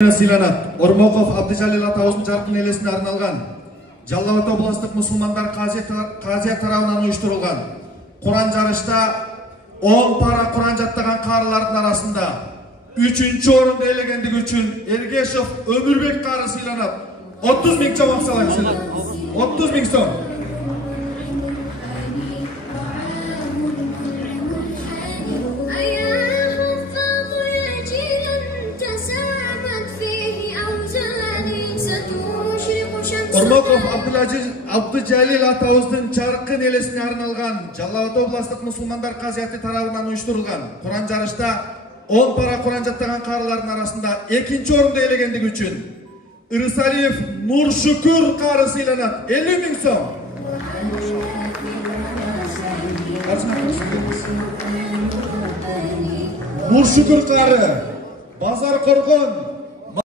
Сыйланат. Ормоков Абдыжалил атабыздын жаркын элесине арналган Жалал Абад областык мусулмандар казия тарабынан уюштурулган Куран жарышта 10 пара Куран жаттаган карылардын арасында 3-чү орунду ээлегендиги үчүн Эргешов Өмүрбек кары сыйланат. 30 000 сом акчалайт. 30 000 сом. Ормоков Абдыжалил атабыздын жаркын элесине арналган Жалал Абад областык мусулмандар казияты тарабынан уюштурулган Куран жарышта 10 пара Куран жаттаган карылардын арасында 2-чү орунду ээлегендиги үчүн Ырысалиев Нуршүкүр кары сыйланат. 50 000 сом. Нуршүкүр кары Базар Коргон